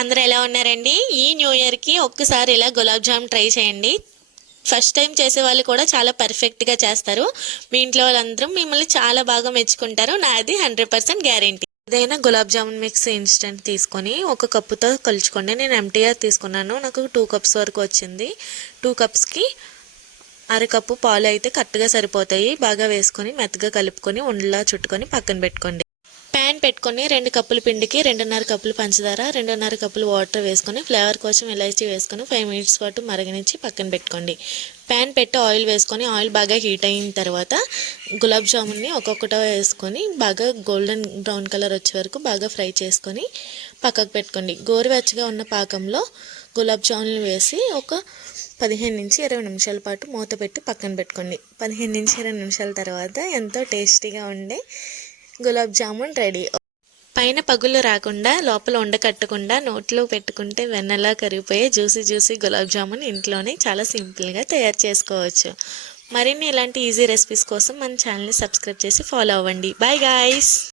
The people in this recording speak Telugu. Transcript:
అందరూ ఎలా ఉన్నారండి? ఈ న్యూ ఇయర్కి ఒక్కసారి ఇలా గులాబ్ జామ్ ట్రై చేయండి. ఫస్ట్ టైం చేసే వాళ్ళు కూడా చాలా పర్ఫెక్ట్గా చేస్తారు. మీ ఇంట్లో వాళ్ళందరూ మిమ్మల్ని చాలా బాగా మెచ్చుకుంటారు. నాది 100% గ్యారెంటీ. ఏదైనా గులాబ్ జామున్ మిక్స్ ఇన్స్టెంట్ తీసుకొని ఒక కప్పుతో కలుచుకోండి. నేను ఎంటీఆర్ తీసుకున్నాను. నాకు 2 కప్స్ వరకు వచ్చింది. 2 కప్స్కి అరకప్పు పాలు అయితే కరెక్ట్గా సరిపోతాయి. బాగా వేసుకొని మెత్తగా కలుపుకొని ఉండలా చుట్టుకొని పక్కన పెట్టుకోండి. ప్యాన్ పెట్టుకొని 2 కప్పుల పిండికి 2.5 కప్పులు పంచదార, 2.5 కప్పులు వాటర్ వేసుకొని ఫ్లేవర్ కోసం ఇలాచీ వేసుకొని 5 మినిట్స్ పాటు మరగనిచ్చి పక్కన పెట్టుకోండి. ప్యాన్ పెట్టి ఆయిల్ వేసుకొని ఆయిల్ బాగా హీట్ అయిన తర్వాత గులాబ్ జామున్ని ఒక్కొక్కటి వేసుకొని బాగా గోల్డెన్ బ్రౌన్ కలర్ వచ్చే వరకు బాగా ఫ్రై చేసుకొని పక్కకు పెట్టుకోండి. గోరువెచ్చగా ఉన్న పాకంలో గులాబ్ జామున్లు వేసి ఒక 15 నుంచి 20 నిమిషాల పాటు మూత పెట్టి పక్కన పెట్టుకోండి. 15 నుంచి 20 నిమిషాల తర్వాత ఎంతో టేస్టీగా ఉండే గులాబ్ జామున్ రెడీ. పైన పగులు రాకుండా లోపల ఉండకట్టకుండా నోట్లో పెట్టుకుంటే వెన్నలా కరిగిపోయే జ్యూసీ గులాబ్ జామున్ ఇంట్లోనే చాలా సింపుల్గా తయారు చేసుకోవచ్చు. మరిన్ని ఇలాంటి ఈజీ రెసిపీస్ కోసం మన ఛానల్ని సబ్స్క్రైబ్ చేసి ఫాలో అవ్వండి. Bye guys.